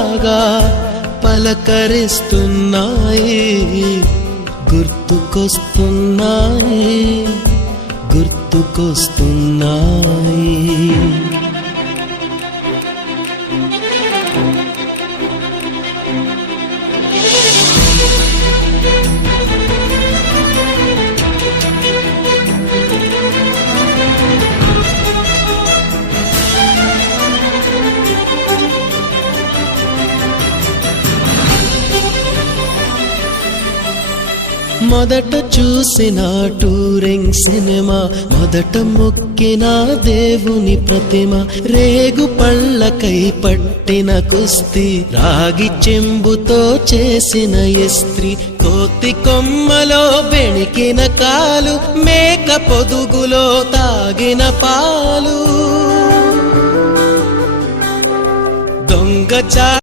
లాగా పలకరిస్తున్నాయి, గుర్తుకొస్తున్నాయి, గుర్తుకొస్తున్నాయి. మొదట చూసిన టూరింగ్ సినిమా, మొదట మొక్కిన దేవుని ప్రతిమ, రేగు పళ్ళకై పట్టిన కుస్తీ, రాగి చెంబుతో చేసిన ఇస్త్రీ, కోతి కొమ్మలో బెణికిన కాలు, మేక పొదుగులో తాగిన పాలు, దొంగ